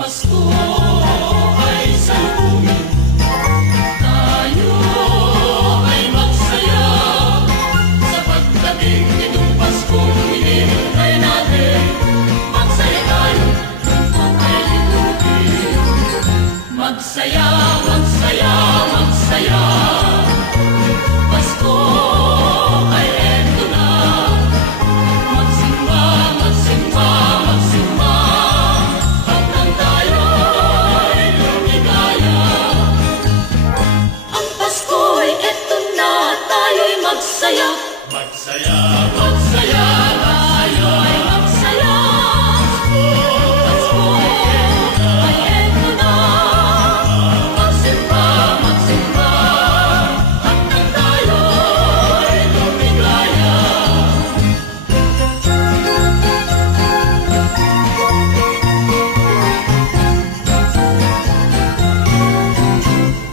Pasko ay salubungin, tayo ay magsaya sa pagdating nitong Paskong hinihintay natin. Magsaya tayo, tungkol ay libutin. Magsaya, magsaya, magsaya. Pasko ay eto na. Magsimba, magsimba, magsimba. Hanggang tayo'y lumigaya. Ang Pasko ay eto na, tayo'y magsaya. Magsaya, magsaya, tayo ay magsaya. Pasko ay eto na. Magsimba, magsimba. Hanggang tayo'y lumigaya.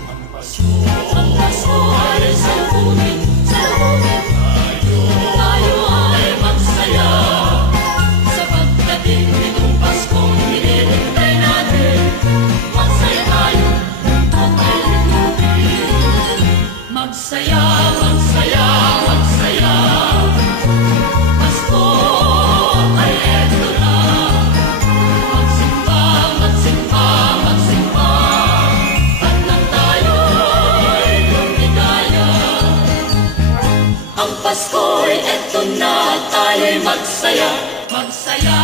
Ang Pasko ay salubungin, salubungin. Tayo ay magsaya sa pagdating nitong Paskong hinihintay natin. Magsaya tayo, tungkol ay libutin. Magsaya, magsaya, magsaya. Pasko ay eto na. Magsimba, magsimba, magsimba. At nang tayo'y lumigaya. Ang Pasko ay eto na, tayo'y magsaya. Magsaya,